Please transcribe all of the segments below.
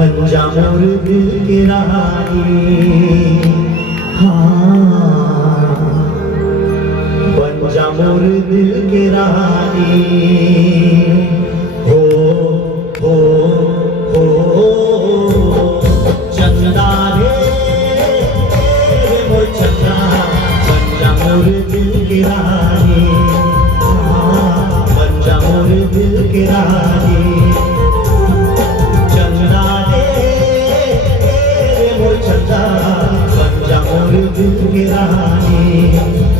बन जा मोर दिल की रानी, हाँ बन जा मोर दिल की रानी। हो हो हो चंदा रे मोर चंदा, बन जा मोर दिल की रानी, हाँ बन जा मोर दिल की रानी। दिल की रानी,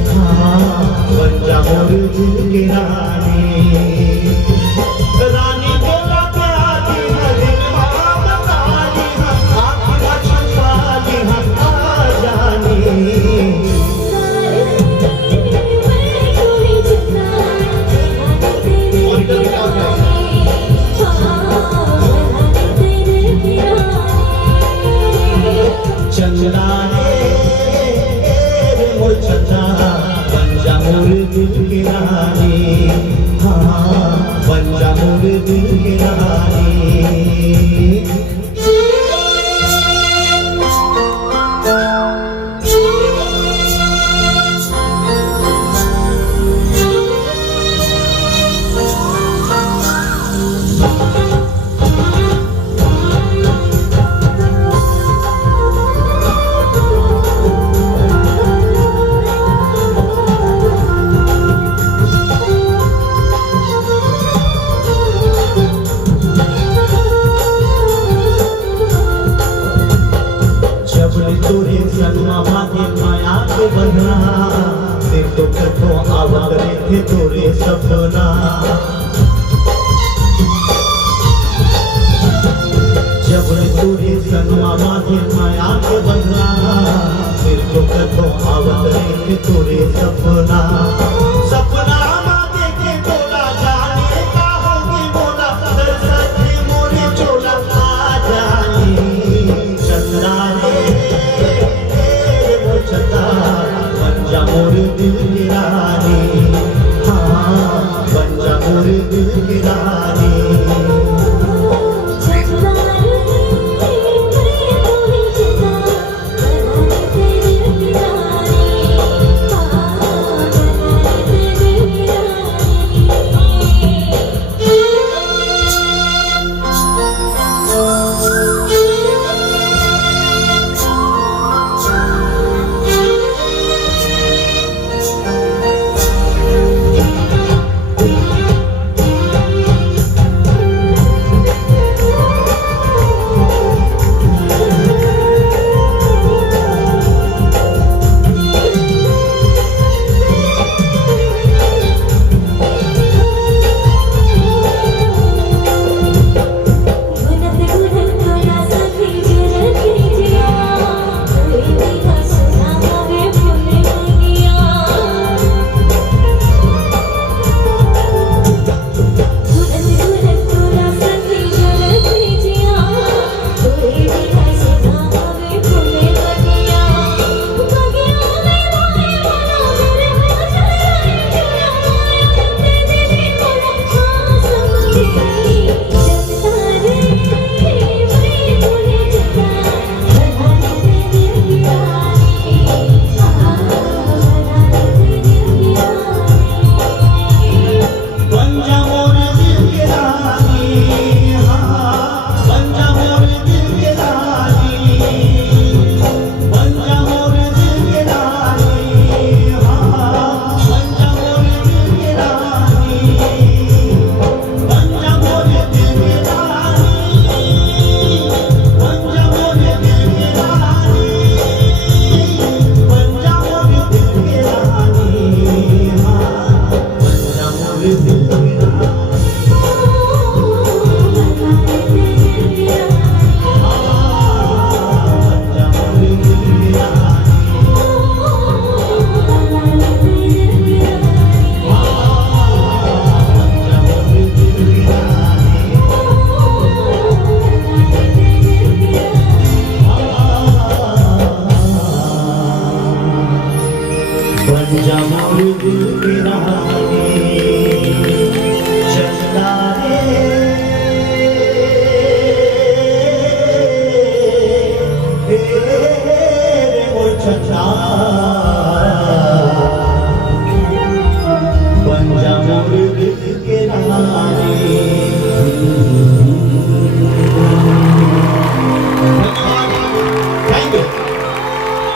हाँ बन जा मोर दिल की रानी। रानी को लगा दी है दिल बता दी है, आँखें छुपा दी है आ जानी। चंदा दिल की रानी, हाँ बन जा मोर दिल की रानी। तोरे सनमा माथे माया के बंधना, सिर तो कठो आवत रे थे तोरे सपना। जब तोरे सनमा माथे माया के बंधना, सिर तो कठो आवत रे थे तोरे सपना।